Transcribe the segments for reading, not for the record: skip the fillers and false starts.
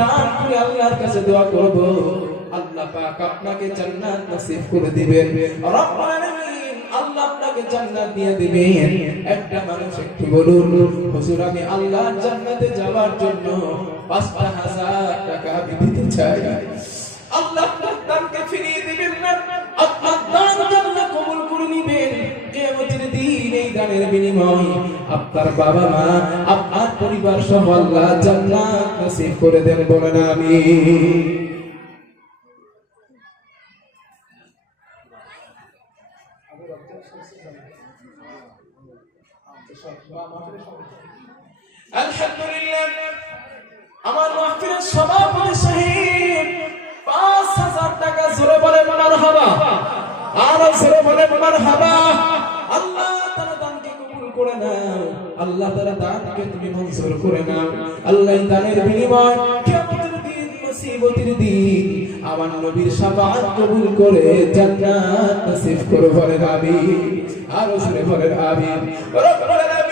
প্রাণ করে আল্লাহর কাছে দোয়া করব আল্লাহ পাক আপনাকে জান্নাত নসিব করে দিবেন। রব্বুল আলামিন আল্লাহ আপনাকে জান্নাত দিয়ে দিবেন। একটা মানুষ একটু বলুন, হুজুর আমি আল্লাহর জান্নাতে যাওয়ার জন্য ৫,০০০ টাকা আমি দিতে চাই। আল্লাহ আপনার দানকে ফিরিয়ে দিবেন না, আপনার দান আল্লাহ কবুল করে নিবেন। কিয়ামতের দিন এই দানের বিনিময়ে আপনার বাবা মা, আপনার পরিবার সহ আল্লাহ জান্নাত নসিব করে দেন, বলেন আমিন। আলহামদুলিল্লাহ, আমার মাহফিলের সভাপতি সাহেব ৫,০০০ টাকা জোরে বলে মারহাবা, আর জোরে বলে মারহাবা। আল্লাহ তাআলা দানকে কবুল করে নাও, আল্লাহ তাআলা দানকে তুমি মঞ্জুর করে নাও। আল্লাহ দানের বিনিময় কিয়ামতের দিন, মুসিবতের দিন আমার নবীর শাফাআত কবুল করে জান্নাত নসিব করে, বলেন আমিন। আর জোরে বলেন আমিন। রব্বুল আলামিন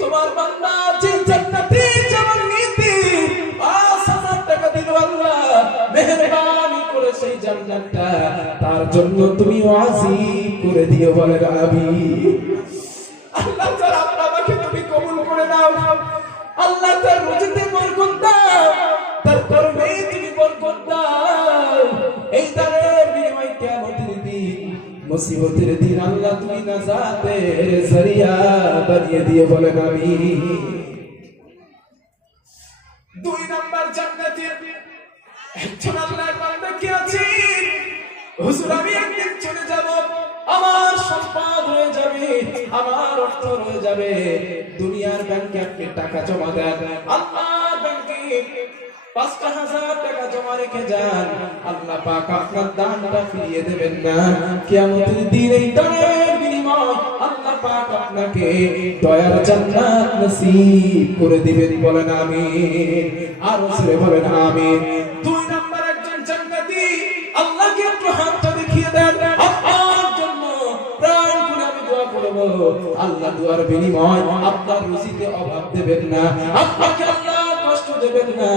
তোমার বান্দা যে জান্নাতে যাওয়ার নীতি ৫,০০০ টাকা দিল, আল্লাহ মেহেরবানি করে সেই জান্নাতটা তার জন্য তুমি ওয়াজিব করে দিও, বলেন আমিন। আল্লাহ তাআলা আপনাকে তুমি কবুল করে নাও। আল্লাহ তার রুজিতে বরকত দাও, তার কর্মে তুমি বরকত দাও। এই দানের বিনিময়ে কিয়ামতের দিন, মুসিবতের দিন আল্লাহ তুমি নাজাতের জরিয়া বানিয়ে দিও, বলেন আমিন। ২ নাম্বার জান্নাতে একজন আল্লাহর বান্দা কি আছে, হুজুর আমি একদিন চলে যাব, আমার সম্পদ হয়ে যাবে, আমার অর্থ হয়ে যাবে। দুনিয়ার ব্যাংকে আপনি টাকা জমা দেন, আল্লাহ ব্যাংকে ৫,০০০ টাকা জমা রেখে যান, আল্লাহ পাক আপনার দানটা ফিরিয়ে দেবেন না। কিয়ামতের দিন এই দানের বিনিময় আল্লাহ পাক আপনাকে দয়ার জান্নাত নসিব করে দিবেন, বলেন আমিন। আর জোরে বলেন আমিন। ২ নাম্বার একজন জান্নাতি আল্লাহকে একটু হাতটা দেখিয়ে দেন, আপনার জন্য প্রাণ খুলে আমি দোয়া করব, আল্লাহ দুয়ার বিনিময় আপনার রুজিতে অভাব দেবেন না, আপনাকে আল্লাহ কষ্ট দেবেন না,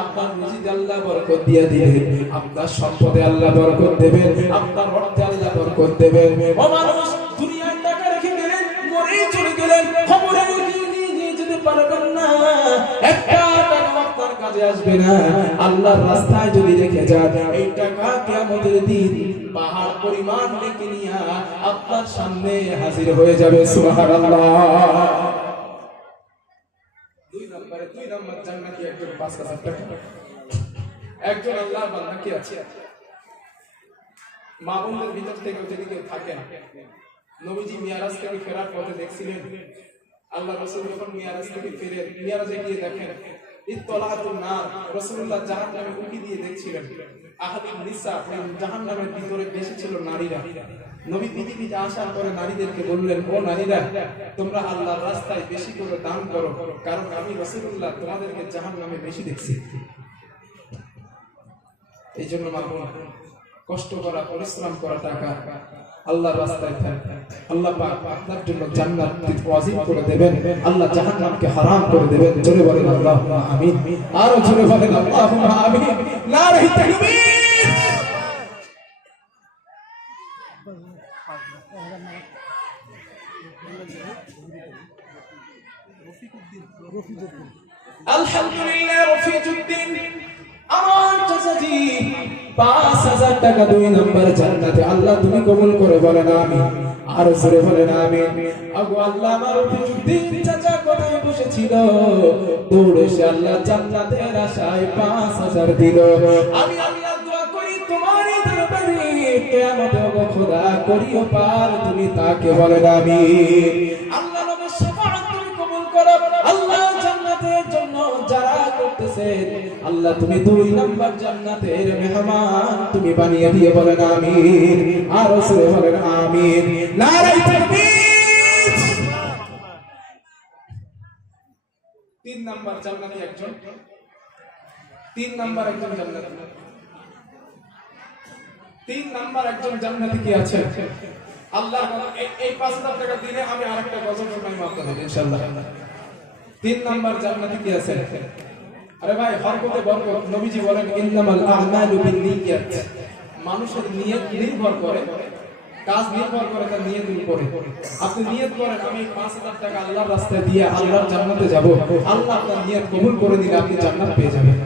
আপনার রুজিতে আল্লাহ বরকত দিয়ে দিবেন, আপনার সম্পদে আল্লাহ বরকত দেবেন, আপনার অর্থে আল্লাহ বরকত দেবেন। ও মানুষ, দুনিয়ার টাকা রেখে গেলেন, মরে চলে গেলেন, খবরে নিয়ে যেতে পারবেন না, একটা টাকা আপনার কাজে আসবে না। আল্লাহর রাস্তায় যদি রেখে যান, এই টাকা কিয়ামতের দিন পাহাড় পরিমাণ রেখে নিয়ে আপনার সামনে হাজির হয়ে যাবে, সুবহানাল্লাহ। ২ নাম্বার জান্নাতি একজন ৫,০০০ টাকা। একজন আল্লাহর বান্দা কি আছে, মা বোনদের ভিতর থেকে যদি কেউ থাকেন, নবীজি মিরাজ থেকে ফেরার পথে দেখছিলেন, আল্লাহ রাসূল যখন মিরাজ থেকে ফিরে মিরাজে গিয়ে দেখেন ইত্তলাতুন নার, রাসূলুল্লাহ জাহান্নামে উঁকি দিয়ে দেখছিলেন। আহলুন নিসা, জাহান্নামের ভিতরে বেশি ছিল নারীরা। নবী পৃথিবীতে আসার পরে নারীদেরকে বললেন, ও নারীরা, তোমরা আল্লাহর রাস্তায় বেশি করে দান করো, কারণ আমি রাসূলুল্লাহ তোমাদেরকে জাহান্নামে বেশি দেখছি। এই জন্য মামুন কষ্ট করা, পরিশ্রম করা টাকা আল্লাহর রাস্তায় থাকে, আল্লাহ পাক আপনার জন্য জান্নাত ওয়াজিব করে দেবেন, আল্লাহ জাহান্নামকে হারাম করে দেবেন। জোরে বলেন আল্লাহুম্মা আমিন। আর জোরে বলেন আল্লাহুম্মা আমিন। নারে তাকবীর। আলহামদুলিল্লাহ, রফিকুদ্দিন আমার চাচাজি ৫,০০০ টাকা ২ নাম্বার জান্নাতে আল্লাহ তুমি কবুল করে, বলেন আমিন। আর জোরে বলেন আমিন। আগো আল্লাহ আমার রফিকুদ্দিন চাচা কোথায় বসেছিল, দৌড়ে এসে আল্লাহ জান্নাতের আশায় ৫,০০০ দিল। আমি আল্লাহ দোয়া করি তোমারই দরবারে, কিয়ামতে গো খোদা করিও পার তুমি তাকে, বলেন আমিন। আল্লাহ নবীর শাফাআত তুমি কবুল করো, আল্লাহ জান্নাতের জন্য যারা করতেছেন আল্লাহ তুমি ২ নাম্বার জান্নাতের মেহমান তুমি বানিয়ে দিয়ে, বলেন আমিন। আর জোরে বলেন আমিন। নারে তাকবীর। ৩ নাম্বার জান্নাতি একজন, ৩ নাম্বার একজন জান্নাতি, ৩ নাম্বার একজন জান্নাতি কি আছে? আল্লাহ এই ৫,০০০ টাকা দিলে আমি আরেকটা গজল শোনাই আপনাদের ইনশাআল্লাহ। তিন নাম্বার জান্নাতে কি আছে? আরে ভাই হরকতে বরকত। নবীজি বলেন ইন্নামাল আমালু বিন্নিয়াত। মানুষের নিয়ত নির্ভর করে, কাজ নির্ভর করে তার নিয়তের উপরে। আপনি নিয়ত করেন আমি 5000 টাকা আল্লাহর রাস্তায় দিয়ে আল্লাহর জান্নাতে যাব, আল্লাহ আপনার নিয়ত কবুল করে দিলে আপনি জান্নাত পেয়ে যাবেন।